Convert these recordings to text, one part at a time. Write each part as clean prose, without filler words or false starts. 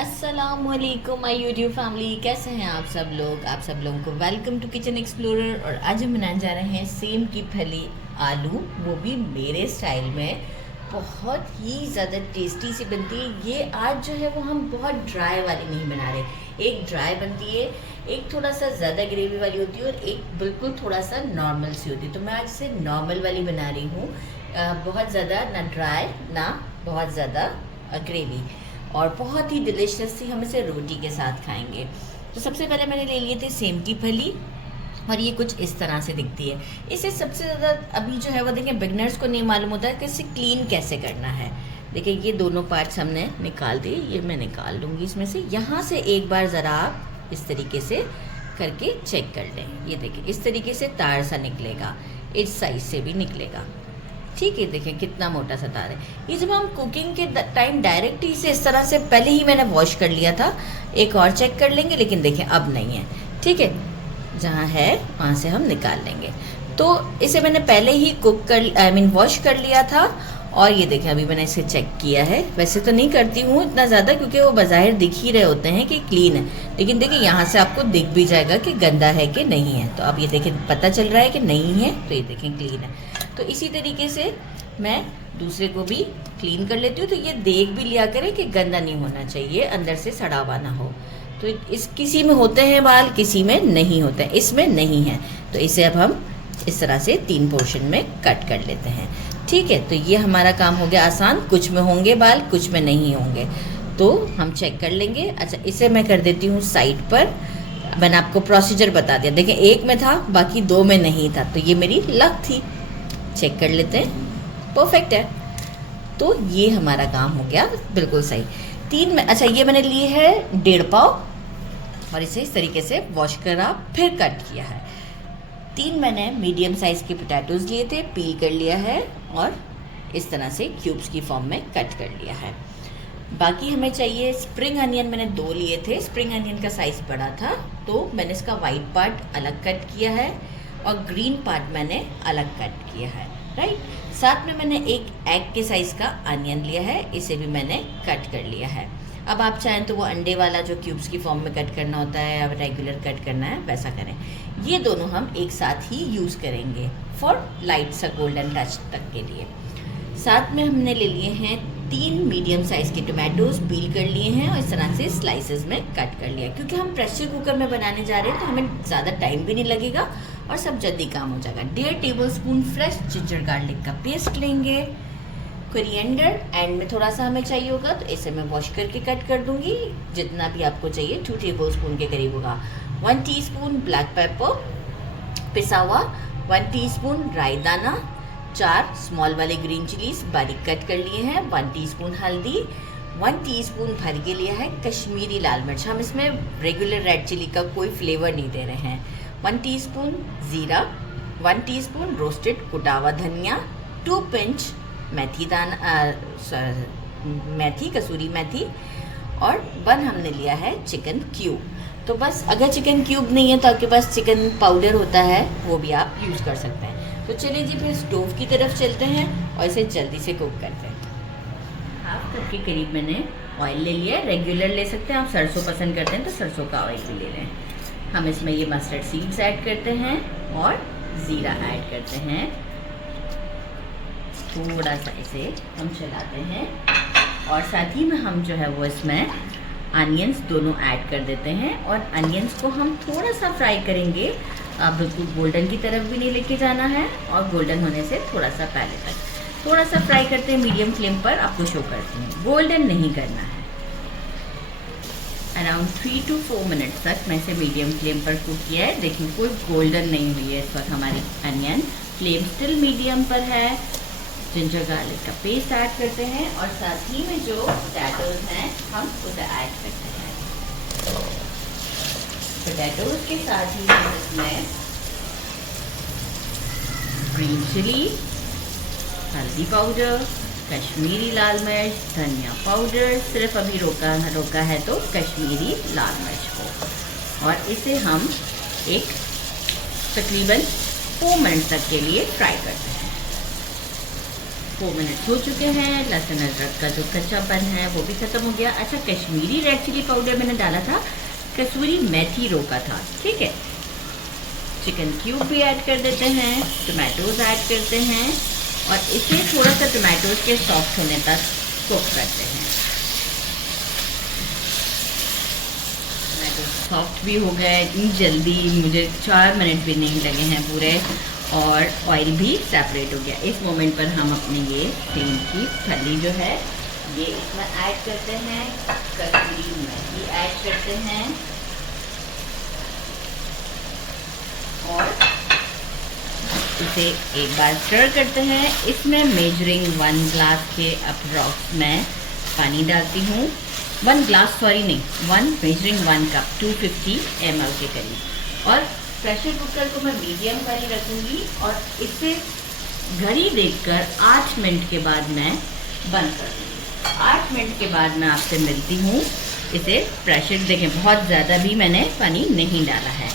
अस्सलामुअलैकुम my YouTube family, कैसे हैं आप सब लोग। आप सब लोगों को वेलकम टू किचन एक्सप्लोरर। और आज हम बनाने जा रहे हैं सेम की फली आलू, वो भी मेरे स्टाइल में। बहुत ही ज़्यादा टेस्टी सी बनती है ये। आज जो है वो हम बहुत ड्राई वाली नहीं बना रहे। एक ड्राई बनती है, एक थोड़ा सा ज़्यादा ग्रेवी वाली होती है और एक बिल्कुल थोड़ा सा नॉर्मल सी होती है। तो मैं आज से नॉर्मल वाली बना रही हूँ। बहुत ज़्यादा ना ड्राई ना बहुत ज़्यादा ग्रेवी, और बहुत ही डिलिशियस सी। हम इसे रोटी के साथ खाएंगे। तो सबसे पहले मैंने ले लिए थे सेम की फली, और ये कुछ इस तरह से दिखती है। इसे सबसे ज़्यादा अभी जो है वो देखें, बिगनर्स को नहीं मालूम होता है कि इसे क्लीन कैसे करना है। देखिए ये दोनों पार्ट्स हमने निकाल दिए, ये मैं निकाल लूँगी इसमें से। यहाँ से एक बार ज़रा आप इस तरीके से करके चेक कर लें। ये देखिए इस तरीके से तार सा निकलेगा, इस साइज से भी निकलेगा। ठीक है, देखें कितना मोटा सा तार है। ये जब हम कुकिंग के टाइम डायरेक्ट ही इसे इस तरह से, पहले ही मैंने वॉश कर लिया था, एक और चेक कर लेंगे, लेकिन देखें अब नहीं है। ठीक है, जहाँ है वहाँ से हम निकाल लेंगे। तो इसे मैंने पहले ही वॉश कर लिया था। और ये देखें अभी मैंने इसे चेक किया है। वैसे तो नहीं करती हूँ इतना ज़्यादा, क्योंकि वो बाज़ाहिर दिख ही रहे होते हैं कि क्लीन है, लेकिन देखिए यहाँ से आपको दिख भी जाएगा कि गंदा है कि नहीं है। तो अब ये देखें पता चल रहा है कि नहीं है, तो ये देखें क्लीन है। तो इसी तरीके से मैं दूसरे को भी क्लीन कर लेती हूँ। तो ये देख भी लिया करें कि गंदा नहीं होना चाहिए, अंदर से सड़ा हुआ ना हो। तो इस किसी में होते हैं बाल, किसी में नहीं होते हैं, इसमें नहीं है। तो इसे अब हम इस तरह से 3 पोर्शन में कट कर लेते हैं। ठीक है, तो ये हमारा काम हो गया आसान। कुछ में होंगे बाल, कुछ में नहीं होंगे, तो हम चेक कर लेंगे। अच्छा, इसे मैं कर देती हूँ साइड पर। मैंने आपको प्रोसीजर बता दिया। देखिए एक में था, बाकी 2 में नहीं था, तो ये मेरी लक थी। चेक कर लेते हैं, परफेक्ट है। तो ये हमारा काम हो गया बिल्कुल सही। 3 में, अच्छा ये मैंने लिए है 1.5 पाव, और इसे इस तरीके से वॉश करा फिर कट किया है। 3 मैंने मीडियम साइज़ के पोटैटोज़ लिए थे, पील कर लिया है और इस तरह से क्यूब्स की फॉर्म में कट कर लिया है। बाकी हमें चाहिए स्प्रिंग अनियन। मैंने 2 लिए थे। स्प्रिंग अनियन का साइज़ बड़ा था, तो मैंने इसका वाइट पार्ट अलग कट किया है और ग्रीन पार्ट मैंने अलग कट किया है। राइट, साथ में मैंने एक एग के साइज़ का अनियन लिया है, इसे भी मैंने कट कर लिया है। अब आप चाहें तो वो अंडे वाला जो क्यूब्स की फॉर्म में कट करना होता है, अब रेगुलर कट करना है, वैसा करें। ये दोनों हम एक साथ ही यूज़ करेंगे फॉर लाइट सा गोल्डन टच तक के लिए। साथ में हमने ले लिए हैं 3 मीडियम साइज़ के टोमेटोज़, पील कर लिए हैं और इस तरह से स्लाइसेस में कट कर लिया। क्योंकि हम प्रेशर कुकर में बनाने जा रहे हैं, तो हमें ज़्यादा टाइम भी नहीं लगेगा और सब जल्दी काम हो जाएगा। 1.5 टेबलस्पून फ्रेश जिंजर गार्लिक का पेस्ट लेंगे। कोरिएंडर एंड में थोड़ा सा हमें चाहिए होगा, तो इसे मैं वॉश करके कट कर दूंगी। जितना भी आपको चाहिए, 2 टेबलस्पून के करीब होगा। 1 टीस्पून ब्लैक पेपर पिसा हुआ, 1 टीस्पून राई दाना, 4 स्मॉल वाले ग्रीन चिलीज बारीक कट कर लिए हैं, 1 टीस्पून हल्दी, 1 टीस्पून भर के लिया है कश्मीरी लाल मिर्च। हम इसमें रेगुलर रेड चिली का कोई फ्लेवर नहीं दे रहे हैं। 1 टीस्पून जीरा, 1 टीस्पून रोस्टेड कुटा हुआ धनिया, 2 पिंच मेथी दाना, मेथी, कसूरी मेथी, और 1 हमने लिया है चिकन क्यूब। तो बस, अगर चिकन क्यूब नहीं है तो आपके पास चिकन पाउडर होता है, वो भी आप यूज़ कर सकते हैं। तो चलिए जी फिर स्टोव की तरफ चलते हैं और इसे जल्दी से कुक करते हैं। हाफ कप के करीब मैंने ऑयल ले लिया है। रेगुलर ले सकते हैं, आप सरसों पसंद करते हैं तो सरसों का ऑयल भी ले लें। हम इसमें ये मस्टर्ड सीड्स ऐड करते हैं और ज़ीरा ऐड करते हैं। थोड़ा सा इसे हम चलाते हैं और साथ ही में हम जो है वो इसमें अनियंस दोनों ऐड कर देते हैं। और अनियंस को हम थोड़ा सा फ्राई करेंगे, बिल्कुल गोल्डन की तरफ भी नहीं लेके जाना है, और गोल्डन होने से थोड़ा सा पहले तक थोड़ा सा फ्राई करते हैं मीडियम फ्लेम पर। आपको शो करती हूँ, गोल्डन नहीं करना है। अराउंड 3 to 4 मिनट्स तक मैं इसे मीडियम फ्लेम पर कुक किया है। देखिए कोई गोल्डन नहीं हुई है इस वक्त हमारी अनियन। फ्लेम स्टिल मीडियम पर है। जिंजर गार्लिक का पेस्ट ऐड करते हैं और साथ ही में जो पोटैटोज़ हैं हम उसे ऐड करते हैं। पोटैटोज़ के साथ ही हम इसमें ग्रीन चिली, हल्दी पाउडर, कश्मीरी लाल मिर्च, धनिया पाउडर, सिर्फ अभी रोका है तो कश्मीरी लाल मिर्च को, और इसे हम एक तकरीबन 4 मिनट तक के लिए फ्राई करते हैं। 4 मिनट हो चुके हैं। लहसुन अदरक का जो कच्चापन है वो भी ख़त्म हो गया। अच्छा, कश्मीरी रेड चिली पाउडर मैंने डाला था, कसूरी मेथी रोका था, ठीक है। चिकन क्यूब भी ऐड कर देते हैं, टमाटोज़ ऐड करते हैं और इसे थोड़ा सा टमाटोज़ के सॉफ्ट होने तक कुक करते हैं। टमाटो सॉफ्ट भी हो गए इतनी जल्दी, मुझे 4 मिनट भी नहीं लगे हैं पूरे, और ऑयल भी सेपरेट हो गया। इस मोमेंट पर हम अपने ये सेम की फली जो है ये इसमें ऐड करते हैं, कसूरी मेथी ऐड करते हैं और इसे एक बार स्टर करते हैं। इसमें मेजरिंग 1 ग्लास के अप्रॉक्स मैं पानी डालती हूँ। 1 ग्लास, सॉरी नहीं, 1 मेजरिंग 1 कप 250 ml के करीब। और प्रेशर कुकर को मैं मीडियम पर ही रखूँगी और इसे घड़ी देखकर 8 मिनट के बाद मैं बंद कर दूँगी। 8 मिनट के बाद मैं आपसे मिलती हूँ। इसे प्रेशर देखें, बहुत ज़्यादा भी मैंने पानी नहीं डाला है।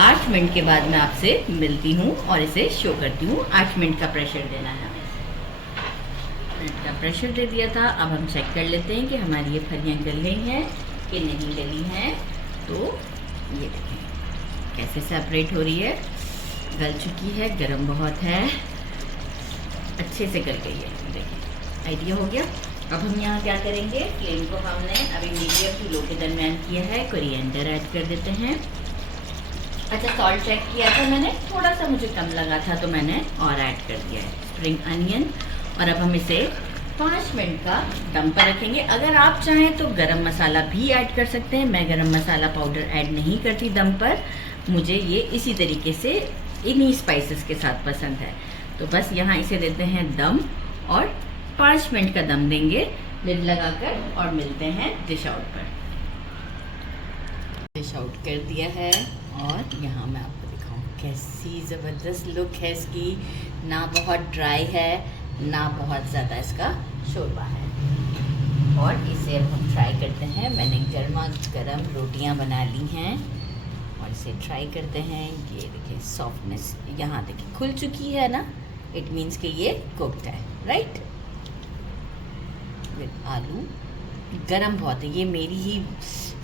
8 मिनट के बाद मैं आपसे मिलती हूँ और इसे शो करती हूँ। 8 मिनट का प्रेशर देना है हमें। 8 मिनट का प्रेशर दे दिया था। अब हम चेक कर लेते हैं कि हमारी ये फलियाँ गल गई हैं कि नहीं गली हैं। तो ये देखें कैसे सेपरेट हो रही है, गल चुकी है, गरम बहुत है, अच्छे से गल गई है। देखिए आइडिया हो गया। अब हम यहाँ क्या करेंगे, फ्लेम को हमने अभी मीडियम टू लो के दरमियान किया है। कोरिएंडर ऐड कर देते हैं। अच्छा, सॉल्ट चेक किया था मैंने, थोड़ा सा मुझे कम लगा था तो मैंने और ऐड कर दिया है। स्प्रिंग अनियन, और अब हम इसे 5 मिनट का दम पर रखेंगे। अगर आप चाहें तो गरम मसाला भी ऐड कर सकते हैं। मैं गरम मसाला पाउडर ऐड नहीं करती दम पर, मुझे ये इसी तरीके से इन्हीं स्पाइसेस के साथ पसंद है। तो बस यहाँ इसे देते हैं दम और 5 मिनट का दम देंगे लिड लगाकर, और मिलते हैं डिश आउट पर। डिश आउट कर दिया है और यहाँ मैं आपको दिखाऊँ कैसी ज़बरदस्त लुक है इसकी। ना बहुत ड्राई है ना बहुत ज़्यादा इसका शोरबा है। और इसे अब हम ट्राई करते हैं। मैंने गर्मा गर्म रोटियां बना ली हैं और इसे ट्राई करते हैं। ये देखिए सॉफ्टनेस यहाँ देखिए खुल चुकी है ना, इट मीन्स कि ये कुक्ड है, राइट। विद आलू, गरम बहुत है, ये मेरी ही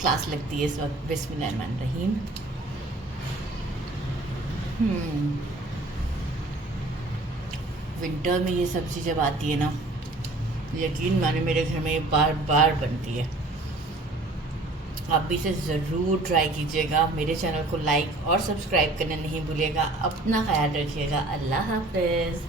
क्लास लगती है इस वक्त। बिस्मिल्लाहिर्रहमानिर्रहीम। विंटर में ये सब्ज़ी जब आती है ना, यकीन माने मेरे घर में ये बार बार बनती है। आप भी इसे ज़रूर ट्राई कीजिएगा। मेरे चैनल को लाइक और सब्सक्राइब करना नहीं भूलिएगा। अपना ख्याल रखिएगा। अल्लाह हाफ़िज़।